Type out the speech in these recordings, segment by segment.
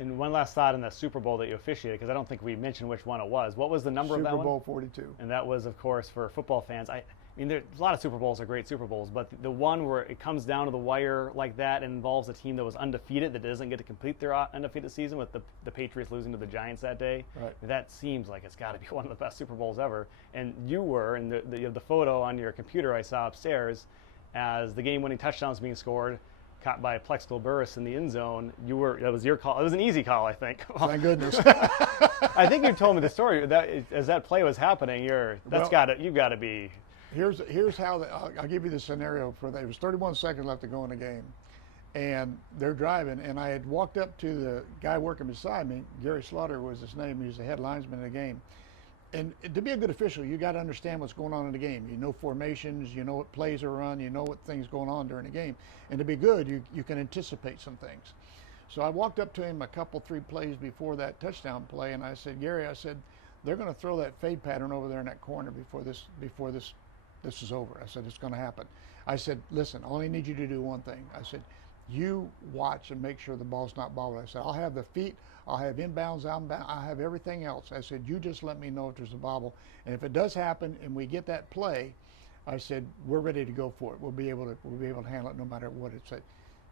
And one last thought on the Super Bowl that you officiated, because I don't think we mentioned which one it was. What was the number of that one? Super Bowl 42. And that was, of course, for football fans. I mean, there's a lot of Super Bowls are great Super Bowls, but the one where it comes down to the wire like that and involves a team that was undefeated, that doesn't get to complete their undefeated season, with the Patriots losing to the Giants that day. Right. That seems like it's got to be one of the best Super Bowls ever. And you were, and the photo on your computer I saw upstairs, as the game-winning touchdown was being scored, caught by Plexical Burris in the end zone. That was your call. It was an easy call, I think. Thank goodness. I think you told me the story that as that play was happening. You've got to be. Here's how I'll give you the scenario for that. It was 31 seconds left to go in the game, and they're driving. And I had walked up to the guy working beside me. Gary Slaughter was his name. He was the head linesman in the game. And to be a good official, you got to understand what's going on in the game. You know formations, you know what plays are run, you know what things going on during the game. And to be good, you can anticipate some things. So I walked up to him a couple, 3 plays before that touchdown play, and I said, Gary, I said, they're going to throw that fade pattern over there in that corner before this is over. I said, it's going to happen. I said, listen, I only need you to do one thing. I said, you watch and make sure the ball's not bobbled. I said, I'll have the feet, I'll have inbounds, outbound, I'll have everything else. I said, you just let me know if there's a bobble. And if it does happen and we get that play, I said, we're ready to go for it. We'll be able to handle it no matter what it said.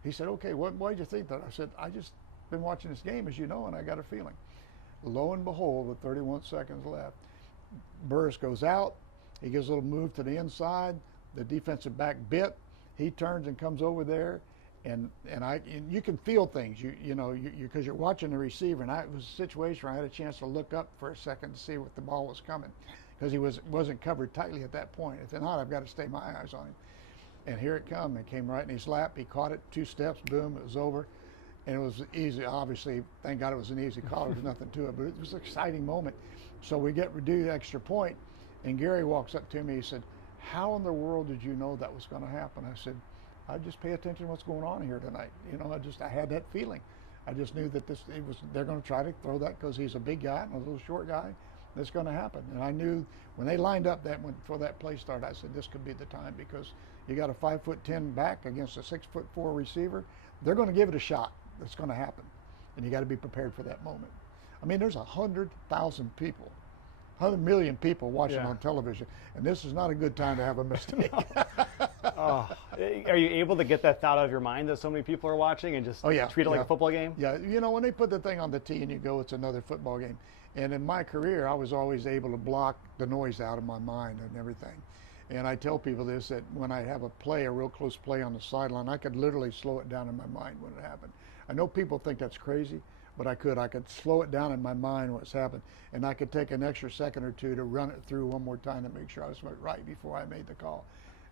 He said, okay, why did you think that? I said, I just been watching this game, as you know, and I got a feeling. Lo and behold, with 31 seconds left, Burris goes out. He gives a little move to the inside. The defensive back bit. He turns and comes over there. And you can feel things, you know, because you're watching the receiver. And it was a situation where I had a chance to look up for a second to see what the ball was coming, because he wasn't covered tightly at that point. If not, I've got to stay my eyes on him. And here it come. It came right in his lap. He caught it 2 steps. Boom! It was over. And it was easy. Obviously, thank God it was an easy call. There was nothing to it, but it was an exciting moment. So we do the extra point, and Gary walks up to me. He said, "How in the world did you know that was going to happen?" I said, I just pay attention to what's going on here tonight. You know, I had that feeling. I just knew that they're going to try to throw that because he's a big guy and a little short guy. That's going to happen. And I knew when they lined up before that play started, I said this could be the time, because you got a 5'10" back against a 6'4" receiver. They're going to give it a shot. That's going to happen, and you got to be prepared for that moment. I mean, there's 100,000 people. 100 million people watching on television, and this is not a good time to have a mistake. Oh, are you able to get that thought out of your mind that so many people are watching and just treat it like a football game? Yeah, you know, when they put the thing on the tee and you go, it's another football game. And in my career, I was always able to block the noise out of my mind and everything. And I tell people this, that when I have a real close play on the sideline, I could literally slow it down in my mind when it happened. I know people think that's crazy, but I could slow it down in my mind when it's happened, and I could take an extra second or two to run it through one more time to make sure I was right before I made the call.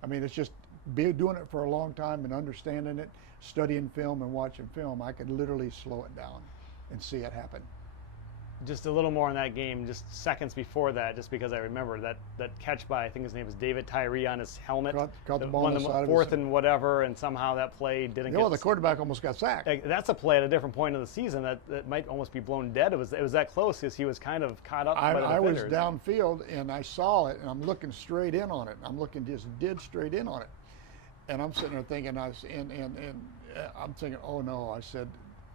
I mean, it's just doing it for a long time and understanding it, studying film and watching film. I could literally slow it down and see it happen. Just a little more on that game, just seconds before that, just because I remember that catch by, I think his name is David Tyree, on his helmet. Caught the ball on the side of his 4th and whatever, and somehow that play didn't get... the quarterback almost got sacked. That's a play at a different point of the season that might almost be blown dead. It was that close, because he was kind of caught up by the defenders. I was downfield, and I saw it, and I'm looking straight in on it. I'm looking just dead straight in on it. And I'm sitting there thinking, I'm thinking, oh no, I said,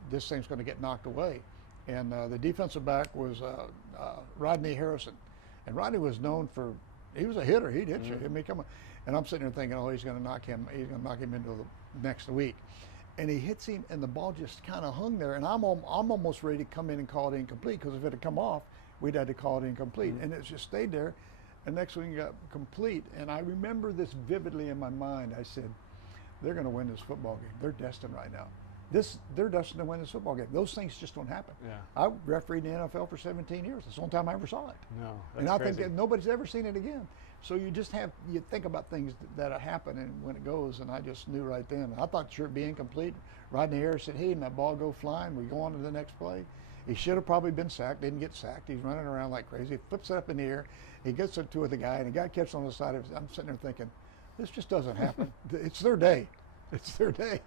this thing's going to get knocked away. And the defensive back was Rodney Harrison. And Rodney was known he was a hitter. He'd hit you. And I'm sitting there thinking, oh, he's going to knock him into the next week. And he hits him, and the ball just kind of hung there. And I'm almost ready to come in and call it incomplete, because if it had come off, we'd had to call it incomplete. And it just stayed there. And next week it got complete. And I remember this vividly in my mind. I said, they're going to win this football game. They're destined right now. They're destined to win this football game. Those things just don't happen. Yeah. I refereed in the NFL for 17 years. That's the only time I ever saw it. No, that's and I crazy. think that nobody's ever seen it again. So you think about things that happen and when it goes, and I just knew right then. I thought sure it'd be incomplete. Rodney Harris said, hey, and that ball go flying. We go on to the next play. He should have probably been sacked. Didn't get sacked. He's running around like crazy. He flips it up in the air. He gets it to the guy, and the guy catches on the side of his. I'm sitting there thinking, this just doesn't happen. It's their day. It's their day.